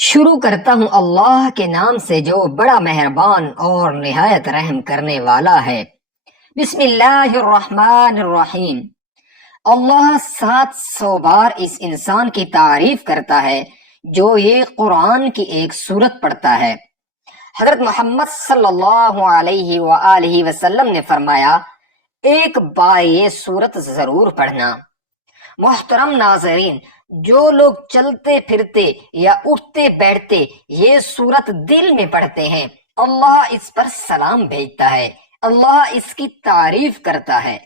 شروع کرتا ہوں اللہ کے نام سے جو بڑا مہربان اور نہایت رحم کرنے والا ہے۔ بسم اللہ الرحمن الرحیم۔ اللہ 700 بار اس انسان کی تعریف کرتا ہے جو یہ قرآن کی ایک سورت پڑھتا ہے۔ حضرت محمد صلی اللہ علیہ وآلہ وسلم نے فرمایا، ایک بار یہ سورت ضرور پڑھنا۔ محترم ناظرین، جو لوگ چلتے پھرتے یا اٹھتے بیٹھتے یہ سورت دل میں پڑھتے ہیں، اللہ اس پر سلام بھیجتا ہے، اللہ اس کی تعریف کرتا ہے،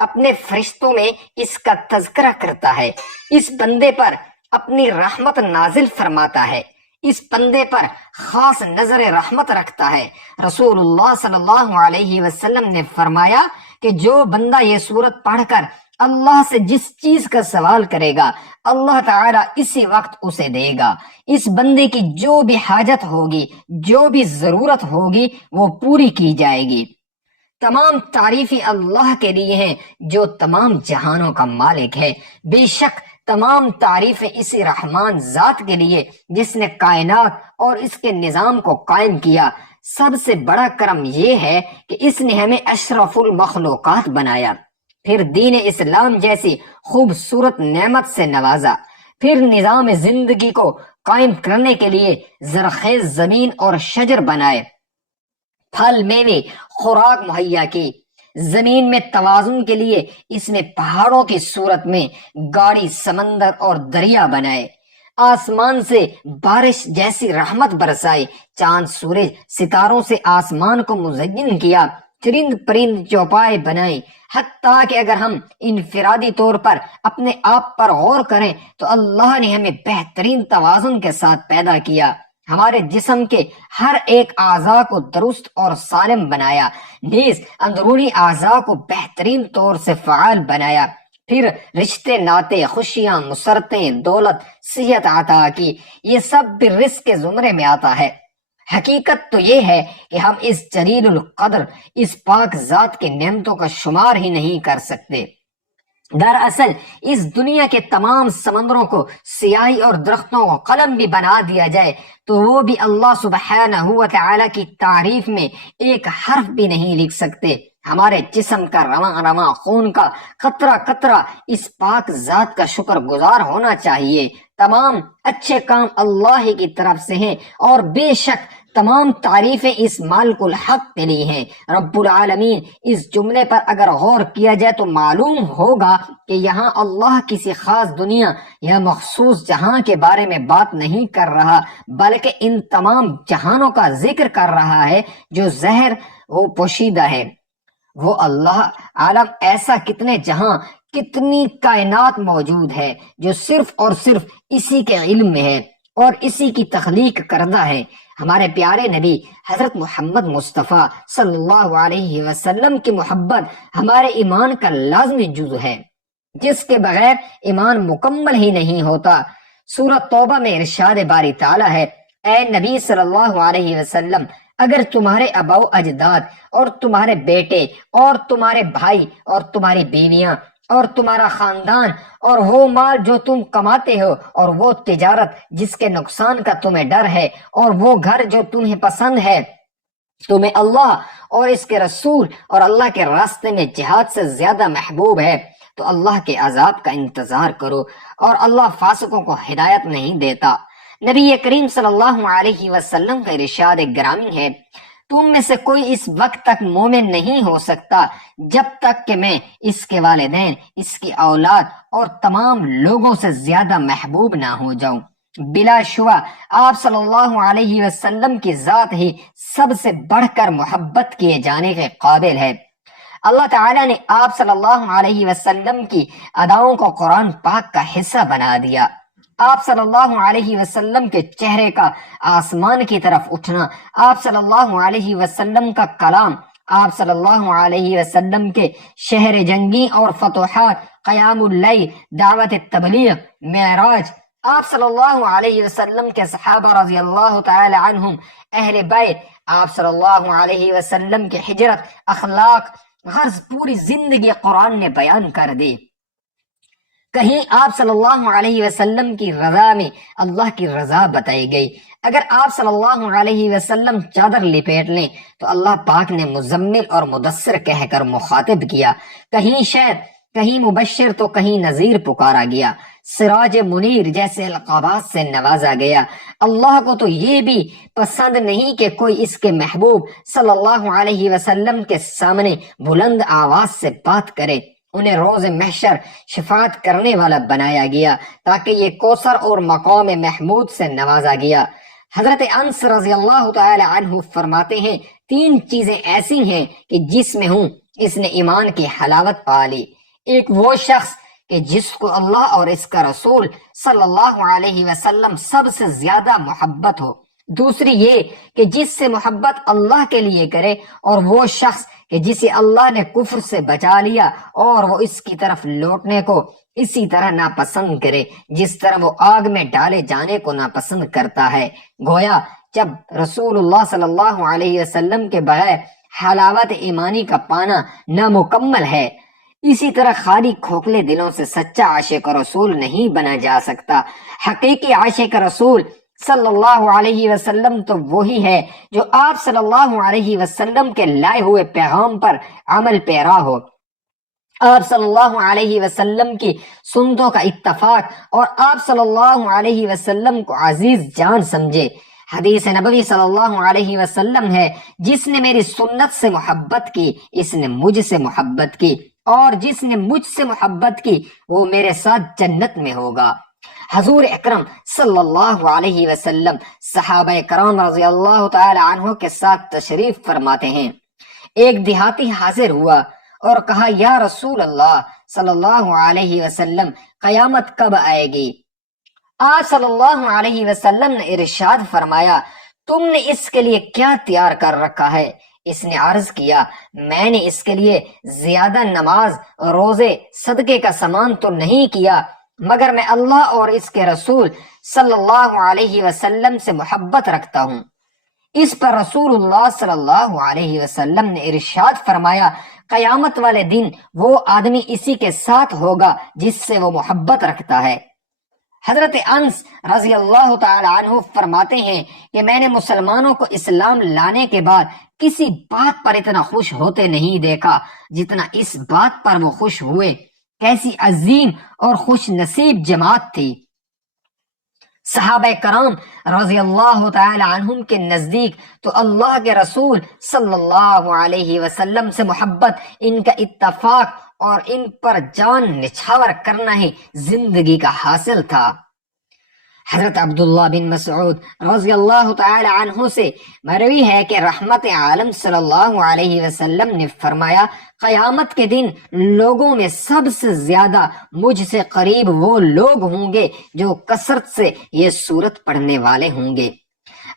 اپنے فرشتوں میں اس کا تذکرہ کرتا ہے، اس بندے پر اپنی رحمت نازل فرماتا ہے، اس بندے پر خاص نظر رحمت رکھتا ہے۔ رسول اللہ صلی اللہ علیہ وسلم نے فرمایا کہ جو بندہ یہ سورت پڑھ کر اللہ سے جس چیز کا سوال کرے گا، اللہ تعالیٰ اسی وقت اسے دے گا۔ اس بندے کی جو بھی حاجت ہوگی، جو بھی ضرورت ہوگی، وہ پوری کی جائے گی۔ تمام تعریفیں اللہ کے لیے ہیں جو تمام جہانوں کا مالک ہے۔ بے شک تمام تعریفیں اسی رحمان ذات کے لیے جس نے کائنات اور اس کے نظام کو قائم کیا۔ سب سے بڑا کرم یہ ہے کہ اس نے ہمیں اشرف المخلوقات بنایا، پھر دین اسلام جیسی خوبصورت نعمت سے نوازا، پھر نظام زندگی کو قائم کرنے کے لیے زرخیز زمین اور شجر بنائے، پھل میوے خوراک مہیا کی، زمین میں توازن کے لیے اس نے پہاڑوں کی صورت میں گاڑی سمندر اور دریا بنائے، آسمان سے بارش جیسی رحمت برسائی، چاند سورج ستاروں سے آسمان کو مزین کیا، چرند پرند چوپائے بنائے، حتیٰ کہ اگر ہم انفرادی طور پر اپنے آپ پر غور کریں تو اللہ نے ہمیں بہترین توازن کے ساتھ پیدا کیا، ہمارے جسم کے ہر ایک اعضاء کو درست اور سالم بنایا، نیز اندرونی اعضاء کو بہترین طور سے فعال بنایا، پھر رشتے ناطے خوشیاں مسرتیں دولت صحت عطا کی۔ یہ سب بھی رزق کے زمرے میں آتا ہے۔ حقیقت تو یہ ہے کہ ہم اس جلیل القدر اس پاک ذات کی نعمتوں کا شمار ہی نہیں کر سکتے۔ دراصل اس دنیا کے تمام سمندروں کو سیاہی اور درختوں کو قلم بھی بنا دیا جائے تو وہ بھی اللہ سبحانہ و تعالی کی تعریف میں ایک حرف بھی نہیں لکھ سکتے۔ ہمارے جسم کا رواں رواں خون کا قطرہ قطرہ اس پاک ذات کا شکر گزار ہونا چاہیے۔ تمام اچھے کام اللہ ہی کی طرف سے ہیں اور بے شک تمام تعریفیں اس مالک الحق کے لیے ہیں۔ رب العالمین اس جملے پر اگر غور کیا جائے تو معلوم ہوگا کہ یہاں اللہ کسی خاص دنیا یا مخصوص جہاں کے بارے میں بات نہیں کر رہا، بلکہ ان تمام جہانوں کا ذکر کر رہا ہے جو ظاہر و پوشیدہ ہے۔ وہ اللہ عالم ایسا کتنے جہاں کتنی کائنات موجود ہے جو صرف اور صرف اسی کے علم میں ہے اور اسی کی تخلیق کردہ ہے۔ ہمارے پیارے نبی حضرت محمد مصطفیٰ صلی اللہ علیہ وسلم کی محبت ہمارے ایمان کا لازمی جزو ہے، جس کے بغیر ایمان مکمل ہی نہیں ہوتا۔ سورۃ توبہ میں ارشاد باری تعالیٰ ہے، اے نبی صلی اللہ علیہ وسلم، اگر تمہارے آباء و اجداد اور تمہارے بیٹے اور تمہارے بھائی اور تمہاری بیویاں اور تمہارا خاندان اور وہ مال جو تم کماتے ہو اور وہ تجارت جس کے نقصان کا تمہیں ڈر ہے اور وہ گھر جو تمہیں پسند ہے، تمہیں اللہ اور اس کے رسول اور اللہ کے راستے میں جہاد سے زیادہ محبوب ہے، تو اللہ کے عذاب کا انتظار کرو، اور اللہ فاسقوں کو ہدایت نہیں دیتا۔ نبی کریم صلی اللہ علیہ وسلم کا ارشاد گرامی ہے، تم میں سے کوئی اس وقت تک مومن نہیں ہو سکتا جب تک کہ میں اس کے والدین، اس کی اولاد اور تمام لوگوں سے زیادہ محبوب نہ ہو جاؤں۔ بلا شبہ آپ صلی اللہ علیہ وسلم کی ذات ہی سب سے بڑھ کر محبت کیے جانے کے قابل ہے۔ اللہ تعالیٰ نے آپ صلی اللہ علیہ وسلم کی اداؤں کو قرآن پاک کا حصہ بنا دیا۔ آپ صلی اللہ علیہ وسلم کے چہرے کا آسمان کی طرف اٹھنا، آپ صلی اللہ علیہ وسلم کا کلام، آپ صلی اللہ علیہ وسلم کے شہر جنگی اور فتوحات، قیام اللیل، دعوت تبلیغ، معراج، آپ صلی اللہ علیہ وسلم کے صحابہ رضی اللہ تعالی عنہم، اہل بیت، آپ صلی اللہ علیہ وسلم کی ہجرت، اخلاق، غرض پوری زندگی قرآن نے بیان کر دی۔ کہیں آپ صلی اللہ علیہ وسلم کی رضا میں اللہ کی رضا بتائی گئی۔ اگر آپ صلی اللہ علیہ وسلم چادر لپیٹ لیں تو اللہ پاک نے مزمل اور مدثر کہہ کر مخاطب کیا۔ کہیں شہد، کہیں مبشر تو کہیں نذیر پکارا گیا۔ سراج منیر جیسے القابات سے نوازا گیا۔ اللہ کو تو یہ بھی پسند نہیں کہ کوئی اس کے محبوب صلی اللہ علیہ وسلم کے سامنے بلند آواز سے بات کرے۔ انہیں روز محشر شفاعت کرنے والا بنایا گیا تاکہ یہ کوثر اور مقام محمود سے نوازا گیا۔ حضرت انس رضی اللہ تعالی عنہ فرماتے ہیں، 3 چیزیں ایسی ہیں کہ جس میں ہوں اس نے ایمان کی حلاوت پا لی۔ ایک وہ شخص کہ جس کو اللہ اور اس کا رسول صلی اللہ علیہ وسلم سب سے زیادہ محبت ہو۔ دوسری یہ کہ جس سے محبت اللہ کے لیے کرے، اور وہ شخص کہ جسے اللہ نے کفر سے بچا لیا اور وہ اس کی طرف لوٹنے کو اسی طرح ناپسند کرے جس طرح وہ آگ میں ڈالے جانے کو ناپسند کرتا ہے۔ گویا جب رسول اللہ صلی اللہ علیہ وسلم کے بغیر حلاوت ایمانی کا پانا نامکمل ہے، اسی طرح خالی کھوکھلے دلوں سے سچا عاشق رسول نہیں بنا جا سکتا۔ حقیقی عاشق رسول صلی اللہ علیہ وسلم تو وہی ہے جو آپ صلی اللہ علیہ وسلم کے لائے ہوئے پیغام پر عمل پیرا ہو، آپ صلی اللہ علیہ وسلم کی سنتوں کا اتفاق اور آپ صلی اللہ علیہ وسلم کو عزیز جان سمجھے۔ حدیث نبوی صلی اللہ علیہ وسلم ہے، جس نے میری سنت سے محبت کی اس نے مجھ سے محبت کی، اور جس نے مجھ سے محبت کی وہ میرے ساتھ جنت میں ہوگا۔ حضور اکرم صلی اللہ علیہ وسلم صحابہ کرام رضی اللہ تعالی عنہ کے ساتھ تشریف فرماتے ہیں۔ ایک دیہاتی حاضر ہوا اور کہا، یا رسول اللہ صلی اللہ علیہ وسلم، قیامت کب آئے گی؟ آپ صلی اللہ علیہ وسلم نے ارشاد فرمایا، تم نے اس کے لیے کیا تیار کر رکھا ہے؟ اس نے عرض کیا، میں نے اس کے لیے زیادہ نماز، روزے، صدقے کا سامان تو نہیں کیا، مگر میں اللہ اور اس کے رسول صلی اللہ علیہ وسلم سے محبت رکھتا ہوں۔ اس پر رسول اللہ صلی اللہ علیہ وسلم نے ارشاد فرمایا، قیامت والے دن وہ آدمی اسی کے ساتھ ہوگا جس سے وہ محبت رکھتا ہے۔ حضرت انس رضی اللہ تعالی عنہ فرماتے ہیں کہ میں نے مسلمانوں کو اسلام لانے کے بعد کسی بات پر اتنا خوش ہوتے نہیں دیکھا جتنا اس بات پر وہ خوش ہوئے۔ کیسی عظیم اور خوش نصیب جماعت تھی۔ صحابہ کرام رضی اللہ تعالی عنہم کے نزدیک تو اللہ کے رسول صلی اللہ علیہ وسلم سے محبت، ان کا اتفاق اور ان پر جان نچھاور کرنا ہی زندگی کا حاصل تھا۔ حضرت عبداللہ بن مسعود رضی اللہ تعالی عنہ سے مروی ہے کہ رحمت عالم صلی اللہ علیہ وسلم نے فرمایا، قیامت کے دن لوگوں میں سب سے زیادہ مجھ سے قریب وہ لوگ ہوں گے جو کثرت سے یہ سورت پڑھنے والے ہوں گے۔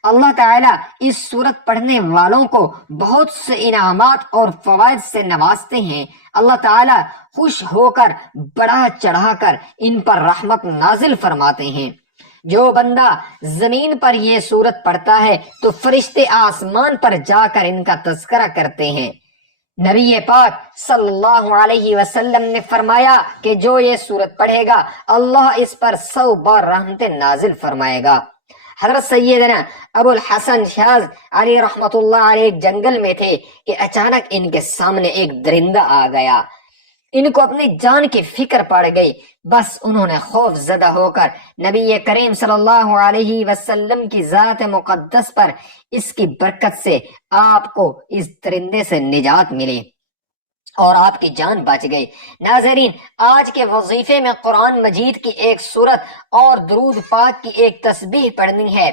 اللہ تعالیٰ اس سورت پڑھنے والوں کو بہت سے انعامات اور فوائد سے نوازتے ہیں۔ اللہ تعالیٰ خوش ہو کر بڑھا چڑھا کر ان پر رحمت نازل فرماتے ہیں۔ جو بندہ زمین پر یہ سورت پڑھتا ہے تو فرشتے آسمان پر جا کر ان کا تذکرہ کرتے ہیں۔ نبی پاک صلی اللہ علیہ وسلم نے فرمایا کہ جو یہ سورت پڑھے گا اللہ اس پر 100 بار رحمتیں نازل فرمائے گا۔ حضرت سیدنا ابو الحسن شاذ علی رحمت اللہ علیہ ایک جنگل میں تھے کہ اچانک ان کے سامنے ایک درندہ آ گیا۔ ان کو اپنی جان کی فکر پڑ گئی، بس انہوں نے خوف زدہ ہو کر نبی کریم صلی اللہ علیہ وسلم کی ذات مقدس پر اس کی برکت سے آپ کو اس درندے سے نجات ملی اور آپ کی جان بچ گئی۔ ناظرین، آج کے وظیفے میں قرآن مجید کی ایک سورت اور درود پاک کی ایک تسبیح پڑھنی ہے۔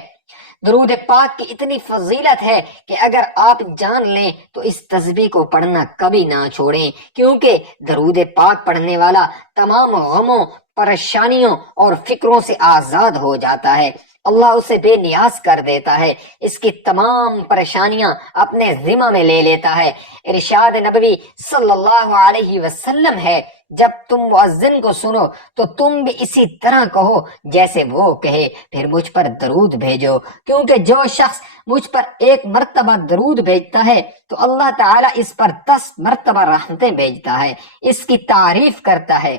درود پاک کی اتنی فضیلت ہے کہ اگر آپ جان لیں تو اس تسبیح کو پڑھنا کبھی نہ چھوڑیں، کیونکہ درود پاک پڑھنے والا تمام غموں، پریشانیوں اور فکروں سے آزاد ہو جاتا ہے۔ اللہ اسے بے نیاز کر دیتا ہے، اس کی تمام پریشانیاں اپنے ذمہ میں لے لیتا ہے۔ ارشاد نبوی صلی اللہ علیہ وسلم ہے، جب تم مؤذن کو سنو تو تم بھی اسی طرح کہو جیسے وہ کہے، پھر مجھ پر درود بھیجو، کیونکہ جو شخص مجھ پر 1 مرتبہ درود بھیجتا ہے تو اللہ تعالیٰ اس پر 10 مرتبہ رحمتیں بھیجتا ہے، اس کی تعریف کرتا ہے۔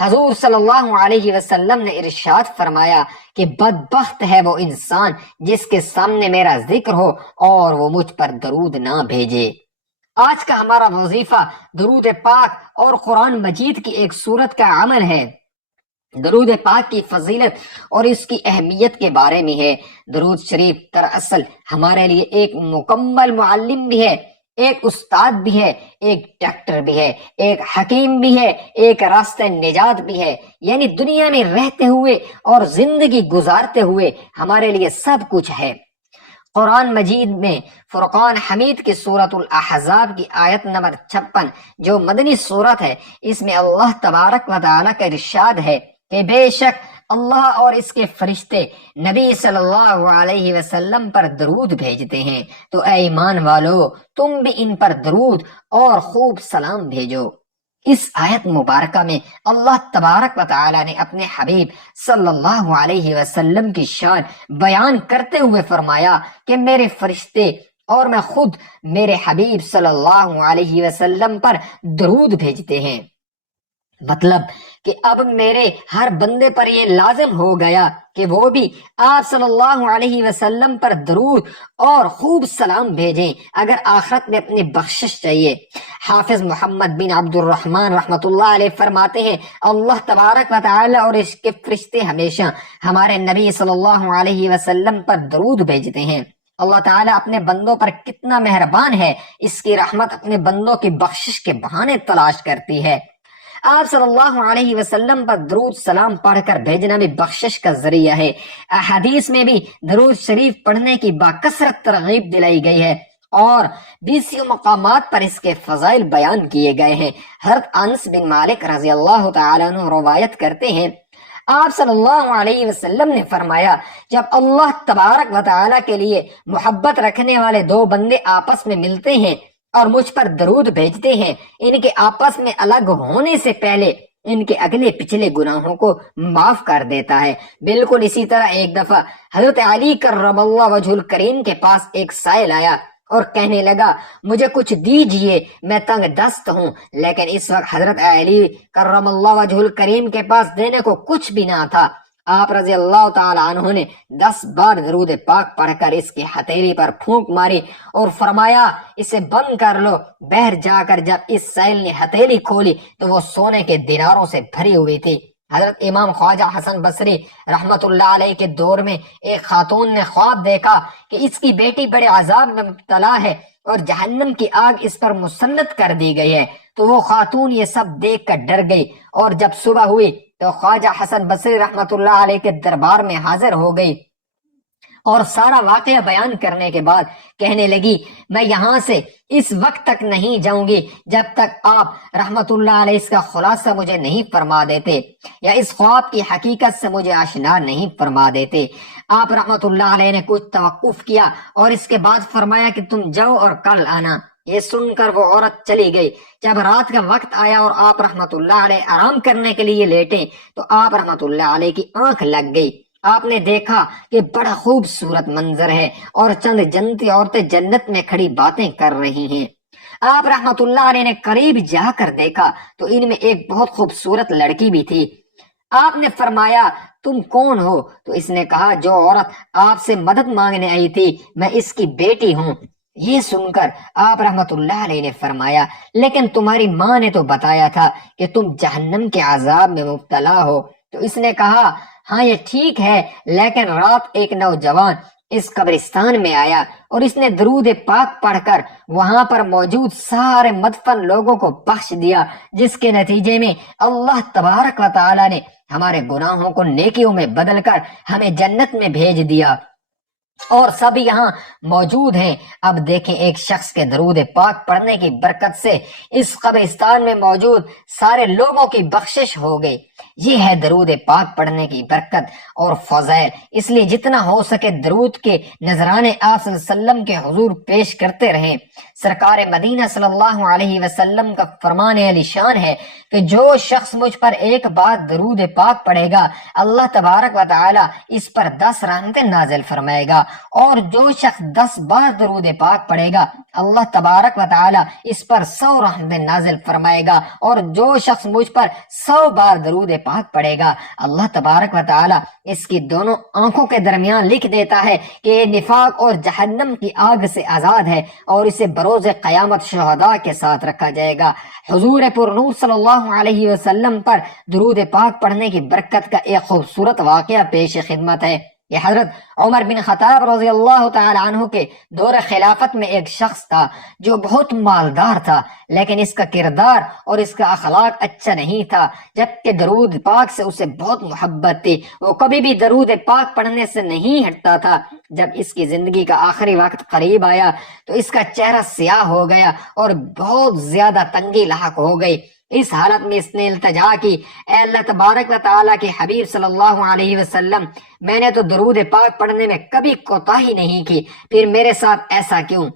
حضور صلی اللہ علیہ وسلم نے ارشاد فرمایا کہ بدبخت ہے وہ انسان جس کے سامنے میرا ذکر ہو اور وہ مجھ پر درود نہ بھیجے۔ آج کا ہمارا وظیفہ درود پاک اور قرآن مجید کی ایک سورت کا عمل ہے۔ درود پاک کی فضیلت اور اس کی اہمیت کے بارے میں ہے۔ درود شریف دراصل ہمارے لیے ایک مکمل معلم بھی ہے، ایک استاد بھی ہے، ایک ڈاکٹر بھی ہے، ایک حکیم بھی ہے، ایک راستہ نجات بھی ہے۔ یعنی دنیا میں رہتے ہوئے اور زندگی گزارتے ہوئے ہمارے لیے سب کچھ ہے۔ قرآن مجید میں فرقان حمید کی سورۃ الاحزاب کی آیت نمبر 56 جو مدنی سورت ہے، اس میں اللہ تبارک و تعالیٰ کا ارشاد ہے کہ بے شک اللہ اور اس کے فرشتے نبی صلی اللہ علیہ وسلم پر درود بھیجتے ہیں، تو اے ایمان والو تم بھی ان پر درود اور خوب سلام بھیجو۔ اس آیت مبارکہ میں اللہ تبارک و تعالی نے اپنے حبیب صلی اللہ علیہ وسلم کی شان بیان کرتے ہوئے فرمایا کہ میرے فرشتے اور میں خود میرے حبیب صلی اللہ علیہ وسلم پر درود بھیجتے ہیں۔ مطلب کہ اب میرے ہر بندے پر یہ لازم ہو گیا کہ وہ بھی آپ صلی اللہ علیہ وسلم پر درود اور خوب سلام بھیجیں اگر آخرت میں اپنی بخشش چاہیے۔ حافظ محمد بن عبد الرحمن رحمۃ اللہ علیہ فرماتے ہیں اللہ تبارک و تعالی اور اس کے فرشتے ہمیشہ ہمارے نبی صلی اللہ علیہ وسلم پر درود بھیجتے ہیں۔ اللہ تعالیٰ اپنے بندوں پر کتنا مہربان ہے، اس کی رحمت اپنے بندوں کی بخشش کے بہانے تلاش کرتی ہے۔ آپ صلی اللہ علیہ وسلم پر درود سلام پڑھ کر بھیجنا بھی بخشش کا ذریعہ ہے۔ احادیث میں بھی درود شریف پڑھنے کی باکثرت ترغیب دلائی گئی ہے اور 20 مقامات پر اس کے فضائل بیان کیے گئے ہیں۔ حضرت انس بن مالک رضی اللہ تعالیٰ عنہ روایت کرتے ہیں آپ صلی اللہ علیہ وسلم نے فرمایا جب اللہ تبارک و تعالیٰ کے لیے محبت رکھنے والے دو بندے آپس میں ملتے ہیں اور مجھ پر درود بھیجتے ہیں، ان کے آپس میں الگ ہونے سے پہلے ان کے اگلے پچھلے گناہوں کو معاف کر دیتا ہے۔ بالکل اسی طرح ایک دفعہ حضرت علی کرم اللہ وجہ الکریم کے پاس ایک سائل آیا اور کہنے لگا مجھے کچھ دیجئے، میں تنگ دست ہوں۔ لیکن اس وقت حضرت علی کرم اللہ وجہ الکریم کے پاس دینے کو کچھ بھی نہ تھا۔ آپ رضی اللہ تعالی عنہ نے 10 بار درود پاک پڑھ کر اس کی ہتھیلی پر پھونک ماری اور فرمایا اسے بند کر لو۔ بہر جا کر جب اس سائل نے ہتھیلی کھولی تو وہ سونے کے دیناروں سے بھری ہوئی تھی۔ حضرت امام خواجہ حسن بصری رحمت اللہ علیہ کے دور میں ایک خاتون نے خواب دیکھا کہ اس کی بیٹی بڑے عذاب میں مبتلا ہے اور جہنم کی آگ اس پر مسلط کر دی گئی ہے، تو وہ خاتون یہ سب دیکھ کر ڈر گئی اور جب صبح ہوئی تو خواجہ حسن بصری رحمت اللہ علیہ کے دربار میں حاضر ہو گئی اور سارا واقعہ بیان کرنے کے بعد کہنے لگی میں یہاں سے اس وقت تک نہیں جاؤں گی جب تک آپ رحمت اللہ علیہ اس کا خلاصہ مجھے نہیں فرما دیتے یا اس خواب کی حقیقت سے مجھے آشنا نہیں فرما دیتے۔ آپ رحمت اللہ علیہ نے کچھ توقف کیا اور اس کے بعد فرمایا کہ تم جاؤ اور کل آنا۔ یہ سن کر وہ عورت چلی گئی۔ جب رات کا وقت آیا اور آپ رحمت اللہ علیہ آرام کرنے کے لیے لیٹے تو آپ رحمت اللہ علیہ کی آنکھ لگ گئی۔ آپ نے دیکھا کہ بڑا خوبصورت منظر ہے اور چند جنتی عورتیں جنت میں کھڑی باتیں کر رہی ہیں۔ آپ رحمت اللہ علیہ نے قریب جا کر دیکھا تو ان میں ایک بہت خوبصورت لڑکی بھی تھی۔ آپ نے فرمایا تم کون ہو؟ تو اس نے کہا جو عورت آپ سے مدد مانگنے آئی تھی میں اس کی بیٹی ہوں۔ یہ سن کر آپ رحمت اللہ علیہ نے فرمایا لیکن تمہاری ماں نے تو بتایا تھا کہ تم جہنم کے عذاب میں مبتلا ہو۔ تو اس نے کہا ہاں یہ ٹھیک ہے، لیکن رات ایک نوجوان اس قبرستان میں آیا اور اس نے درود پاک پڑھ کر وہاں پر موجود سارے مدفن لوگوں کو بخش دیا، جس کے نتیجے میں اللہ تبارک و تعالی نے ہمارے گناہوں کو نیکیوں میں بدل کر ہمیں جنت میں بھیج دیا اور سب یہاں موجود ہیں۔ اب دیکھیں ایک شخص کے درود پاک پڑھنے کی برکت سے اس قبرستان میں موجود سارے لوگوں کی بخشش ہو گئی۔ یہ ہے درود پاک پڑھنے کی برکت اور فضائل۔ اس لیے جتنا ہو سکے درود کے نذرانے آپ صلی اللہ علیہ وسلم کے حضور پیش کرتے رہیں۔ سرکار مدینہ صلی اللہ علیہ وسلم کا فرمان علی شان ہے کہ جو شخص مجھ پر ایک بار درود پاک پڑھے گا اللہ تبارک و تعالی اس پر 10 رحمتیں نازل فرمائے گا، اور جو شخص 10 بار درود پاک پڑھے گا اللہ تبارک و تعالی اس پر 100 رحمتیں نازل فرمائے گا، اور جو شخص مجھ پر 100 بار درود درود پاک پڑھے گا، اللہ تبارک و تعالی اس کی دونوں آنکھوں کے درمیان لکھ دیتا ہے کہ یہ نفاق اور جہنم کی آگ سے آزاد ہے، اور اسے بروز قیامت شہداء کے ساتھ رکھا جائے گا۔ حضور پر نور صلی اللہ علیہ وسلم پر درود پاک پڑھنے کی برکت کا ایک خوبصورت واقعہ پیش خدمت ہے۔ یہ حضرت عمر بن خطاب رضی اللہ تعالی عنہ کے دور خلافت میں ایک شخص تھا جو بہت مالدار تھا، لیکن اس کا کردار اور اس کا اخلاق اچھا نہیں تھا، جبکہ درود پاک سے اسے بہت محبت تھی۔ وہ کبھی بھی درود پاک پڑھنے سے نہیں ہٹتا تھا۔ جب اس کی زندگی کا آخری وقت قریب آیا تو اس کا چہرہ سیاہ ہو گیا اور بہت زیادہ تنگی لاحق ہو گئی۔ اس حالت میں اس نے التجا کی، اے اللہ تبارک و تعالیٰ کے حبیب صلی اللہ علیہ وسلم، میں نے تو درود پاک پڑھنے میں کبھی کوتاہی نہیں کی، پھر میرے ساتھ ایسا کیوں؟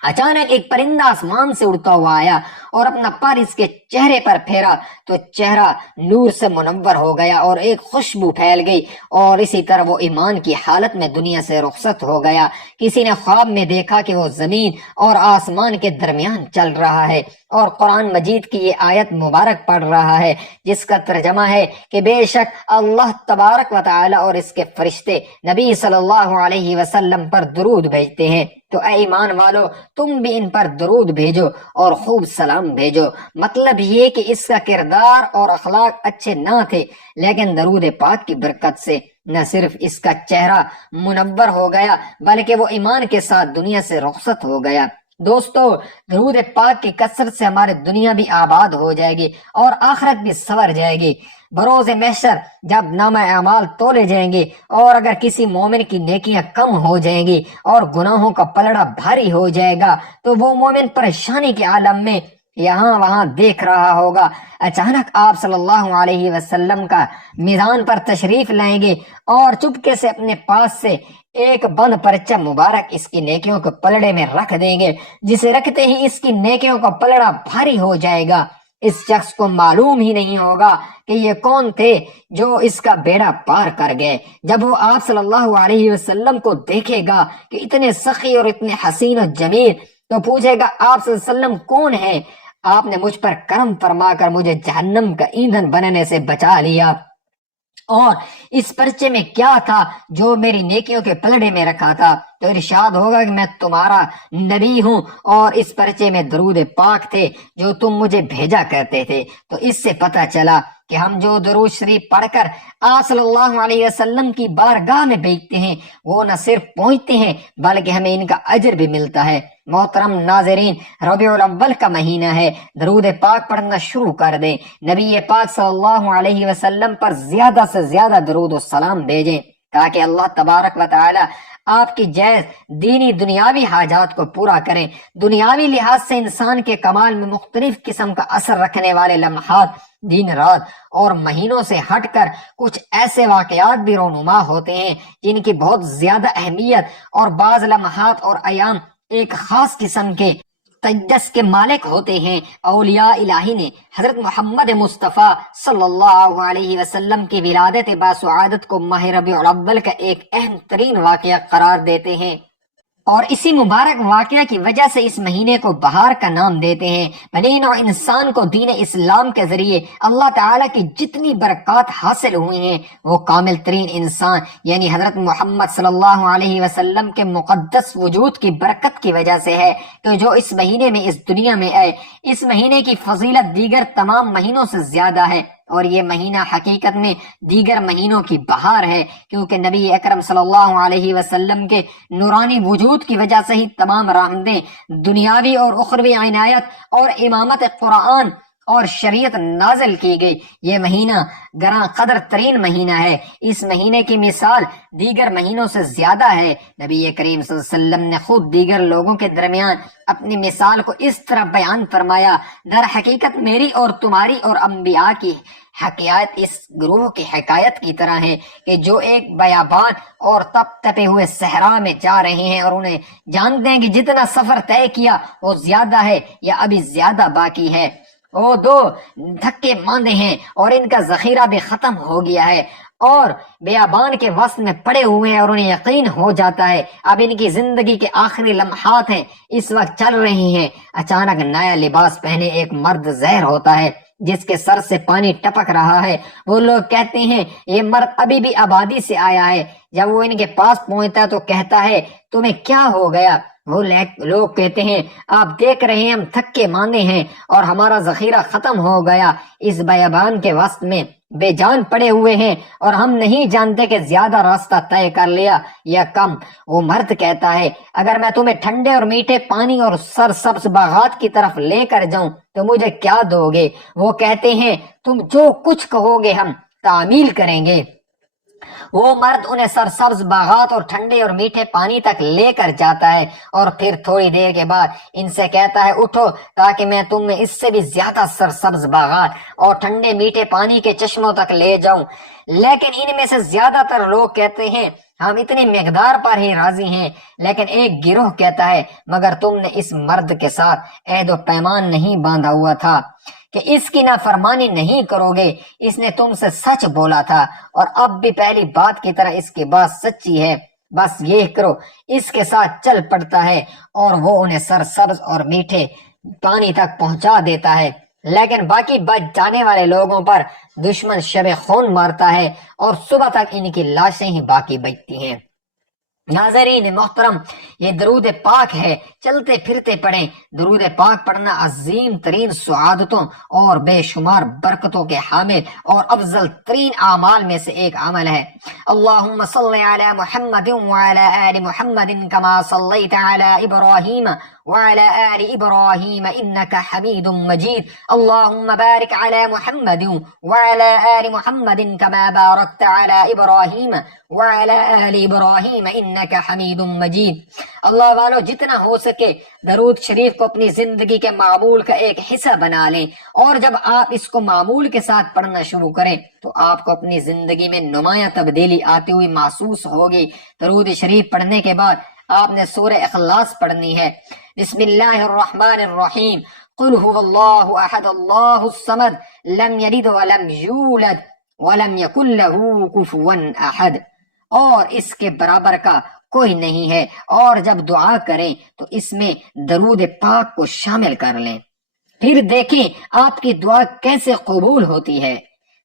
اچانک ایک پرندہ آسمان سے اڑتا ہوا آیا اور اپنا پر اس کے چہرے پر پھیرا تو چہرہ نور سے منور ہو گیا اور ایک خوشبو پھیل گئی، اور اسی طرح وہ ایمان کی حالت میں دنیا سے رخصت ہو گیا۔ کسی نے خواب میں دیکھا کہ وہ زمین اور آسمان کے درمیان چل رہا ہے اور قرآن مجید کی یہ آیت مبارک پڑھ رہا ہے، جس کا ترجمہ ہے کہ بے شک اللہ تبارک و تعالی اور اس کے فرشتے نبی صلی اللہ علیہ وسلم پر درود بھیجتے ہیں، تو اے ایمان والو تم بھی ان پر درود بھیجو اور خوب سلام بھیجو۔ مطلب یہ کہ اس کا کردار اور اخلاق اچھے نہ تھے، لیکن درود پاک کی برکت سے نہ صرف اس کا چہرہ منور ہو گیا بلکہ وہ ایمان کے ساتھ دنیا سے رخصت ہو گیا۔ دوستو، درود پاک کی کثرت سے ہماری دنیا بھی آباد ہو جائے گی اور آخرت بھی سنور جائے گی۔ بروز محشر جب نامہ اعمال تولے جائیں گے اور اگر کسی مومن کی نیکیاں کم ہو جائیں گی اور گناہوں کا پلڑا بھاری ہو جائے گا تو وہ مومن پریشانی کے عالم میں یہاں وہاں دیکھ رہا ہوگا۔ اچانک آپ صلی اللہ علیہ وسلم کا میدان پر تشریف لائیں گے اور چپکے سے اپنے پاس سے ایک بند پرچہ مبارک اس کی نیکیوں کے پلڑے میں رکھ دیں گے، جسے رکھتے ہی اس کی نیکیوں کا پلڑا بھاری ہو جائے گا۔ اس شخص کو معلوم ہی نہیں ہوگا کہ یہ کون تھے جو اس کا بیڑا پار کر گئے۔ جب وہ آپ صلی اللہ علیہ وسلم کو دیکھے گا کہ اتنے سخی اور اتنے حسین و جمیل، تو پوچھے گا آپ صلی اللہ علیہ وسلم کون ہے؟ آپ نے مجھ پر کرم فرما کر مجھے جہنم کا ایندھن بننے سے بچا لیا، اور اس پرچے میں کیا تھا جو میری نیکیوں کے پلڑے میں رکھا تھا؟ تو ارشاد ہوگا کہ میں تمہارا نبی ہوں اور اس پرچے میں درود پاک تھے جو تم مجھے بھیجا کرتے تھے۔ تو اس سے پتہ چلا کہ ہم جو درود شریف پڑھ کر آپ صلی اللہ علیہ وسلم کی بارگاہ میں بھیجتے ہیں وہ نہ صرف پہنچتے ہیں بلکہ ہمیں ان کا اجر بھی ملتا ہے۔ محترم ناظرین، ربیع الاول کا مہینہ ہے، درود پاک پڑھنا شروع کر دیں، نبی پاک صلی اللہ علیہ وسلم پر زیادہ سے زیادہ درود و سلام بھیجیں تاکہ اللہ تبارک و تعالی آپ کی جائز دینی دنیاوی حاجات کو پورا کریں۔ دنیاوی لحاظ سے انسان کے کمال میں مختلف قسم کا اثر رکھنے والے لمحات دن رات اور مہینوں سے ہٹ کر کچھ ایسے واقعات بھی رونما ہوتے ہیں جن کی بہت زیادہ اہمیت، اور بعض لمحات اور ایام ایک خاص قسم کے تجس کے مالک ہوتے ہیں۔ اولیاء الہی نے حضرت محمد مصطفیٰ صلی اللہ علیہ وسلم کی ولادت باسعادت کو ماہ ربیع الاول کا ایک اہم ترین واقعہ قرار دیتے ہیں، اور اسی مبارک واقعہ کی وجہ سے اس مہینے کو بہار کا نام دیتے ہیں۔ بنی نوع انسان کو دین اسلام کے ذریعے اللہ تعالیٰ کی جتنی برکات حاصل ہوئی ہیں وہ کامل ترین انسان یعنی حضرت محمد صلی اللہ علیہ وسلم کے مقدس وجود کی برکت کی وجہ سے ہے کہ جو اس مہینے میں اس دنیا میں آئے۔ اس مہینے کی فضیلت دیگر تمام مہینوں سے زیادہ ہے، اور یہ مہینہ حقیقت میں دیگر مہینوں کی بہار ہے، کیونکہ نبی اکرم صلی اللہ علیہ وسلم کے نورانی وجود کی وجہ سے ہی تمام رحمتیں، دنیاوی اور اخروی عنایت اور امامت قرآن اور شریعت نازل کی گئی۔ یہ مہینہ گراں قدر ترین مہینہ ہے۔ اس مہینے کی مثال دیگر مہینوں سے زیادہ ہے۔ نبی کریم صلی اللہ علیہ وسلم نے خود دیگر لوگوں کے درمیان اپنی مثال کو اس طرح بیان فرمایا، در حقیقت میری اور تمہاری اور انبیاء کی حکایت اس گروہ کی حکایت کی طرح ہے کہ جو ایک بیابان اور تپ تپے ہوئے صحرا میں جا رہے ہیں اور انہیں جانتے ہیں کہ جتنا سفر طے کیا وہ زیادہ ہے یا ابھی زیادہ باقی ہے۔ وہ دو دھکے ماندے ہیں اور ان کا ذخیرہ بھی ختم ہو گیا ہے اور بیابان کے وسط میں پڑے ہوئے ہیں اور انہیں یقین ہو جاتا ہے اب ان کی زندگی کے آخری لمحات ہیں، اس وقت چل رہے ہیں۔ اچانک نیا لباس پہنے ایک مرد ظاہر ہوتا ہے جس کے سر سے پانی ٹپک رہا ہے۔ وہ لوگ کہتے ہیں یہ مرد ابھی بھی آبادی سے آیا ہے۔ جب وہ ان کے پاس پہنچتا تو کہتا ہے تمہیں کیا ہو گیا؟ وہ لوگ کہتے ہیں آپ دیکھ رہے ہیں ہم تھکے ماندے ہیں اور ہمارا ذخیرہ ختم ہو گیا، اس بیابان کے وسط میں بے جان پڑے ہوئے ہیں اور ہم نہیں جانتے کہ زیادہ راستہ طے کر لیا یا کم۔ وہ مرد کہتا ہے اگر میں تمہیں ٹھنڈے اور میٹھے پانی اور سرسبز باغات کی طرف لے کر جاؤں تو مجھے کیا دو گے؟ وہ کہتے ہیں تم جو کچھ کہو گے ہم تعمیل کریں گے۔ وہ مرد انہیں سرسبز باغات اور ٹھنڈے اور میٹھے پانی تک لے کر جاتا ہے اور پھر تھوڑی دیر کے بعد ان سے کہتا ہے اٹھو تاکہ میں تمہیں اس سے بھی زیادہ سرسبز باغات اور ٹھنڈے میٹھے پانی کے چشموں تک لے جاؤں۔ لیکن ان میں سے زیادہ تر لوگ کہتے ہیں ہم اتنی مقدار پر ہی راضی ہیں۔ لیکن ایک گروہ کہتا ہے مگر تم نے اس مرد کے ساتھ عہد و پیمان نہیں باندھا ہوا تھا کہ اس کی نافرمانی نہیں کرو گے، اس نے تم سے سچ بولا تھا اور اب بھی پہلی بات کی طرح اس کی بات سچی ہے، بس یہ کرو۔ اس کے ساتھ چل پڑتا ہے اور وہ انہیں سرسبز اور میٹھے پانی تک پہنچا دیتا ہے، لیکن باقی بچ جانے والے لوگوں پر دشمن شب خون مارتا ہے اور صبح تک ان کی لاشیں ہی باقی بچتی ہیں۔ ناظرین محترم، یہ درود پاک ہے، چلتے پھرتے پڑھیں۔ درود پاک پڑھنا عظیم ترین سعادتوں اور بے شمار برکتوں کے حامل اور افضل ترین اعمال میں سے ایک عمل ہے۔ اللہم صلی علی محمد وعلی آل محمد کما صلیت علی ابراہیم وعلى آل إبراهيم إنك حميد مجيد اللهم بارك على محمد وعلى آل محمد كما باركت على إبراهيم وعلى آل إبراهيم إنك حميد مجيد۔ اللہ والو جتنا ہو سکے درود شریف کو اپنی زندگی کے معمول کا ایک حصہ بنا لیں، اور جب آپ اس کو معمول کے ساتھ پڑھنا شروع کریں تو آپ کو اپنی زندگی میں نمایاں تبدیلی آتی ہوئی محسوس ہوگی۔ درود شریف پڑھنے کے بعد آپ نے سورہ اخلاص پڑھنی ہے۔ بسم اللہ الرحمن الرحیم، قل هو اللہ احد اللہ الصمد لم یلد ولم یولد ولم یکن له کفوا احد، اور اس کے برابر کا کوئی نہیں ہے۔ اور جب دعا کریں تو اس میں درود پاک کو شامل کر لیں، پھر دیکھیں آپ کی دعا کیسے قبول ہوتی ہے۔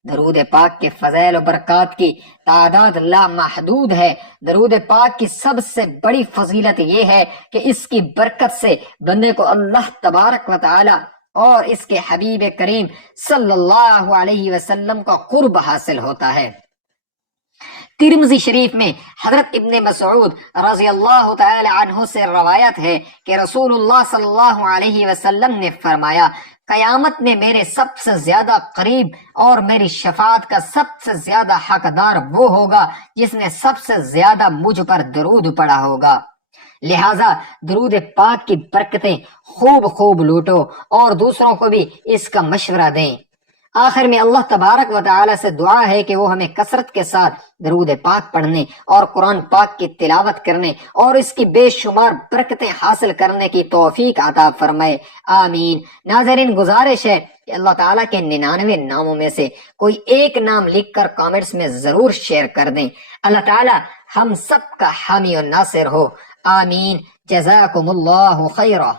درود پاک کے فضائل و برکات کی تعداد لامحدود ہے۔ درود پاک کی سب سے بڑی فضیلت یہ ہے کہ اس کی برکت سے بندے کو اللہ تبارک و تعالی اور اس کے حبیب کریم صلی اللہ علیہ وسلم کا قرب حاصل ہوتا ہے۔ ترمذی شریف میں حضرت ابن مسعود رضی اللہ تعالی عنہ سے روایت ہے کہ رسول اللہ صلی اللہ علیہ وسلم نے فرمایا قیامت میں میرے سب سے زیادہ قریب اور میری شفاعت کا سب سے زیادہ حقدار وہ ہوگا جس نے سب سے زیادہ مجھ پر درود پڑھا ہوگا۔ لہٰذا درود پاک کی برکتیں خوب لوٹو اور دوسروں کو بھی اس کا مشورہ دیں۔ آخر میں اللہ تبارک و تعالی سے دعا ہے کہ وہ ہمیں کثرت کے ساتھ درود پاک پڑھنے اور قرآن پاک کی تلاوت کرنے اور اس کی بے شمار برکتیں حاصل کرنے کی توفیق عطا فرمائے، آمین۔ ناظرین، گزارش ہے کہ اللہ تعالیٰ کے 99 ناموں میں سے کوئی ایک نام لکھ کر کامنٹس میں ضرور شیئر کر دیں۔ اللہ تعالیٰ ہم سب کا حامی و ناصر ہو، آمین۔ جزاکم اللہ خیرہ۔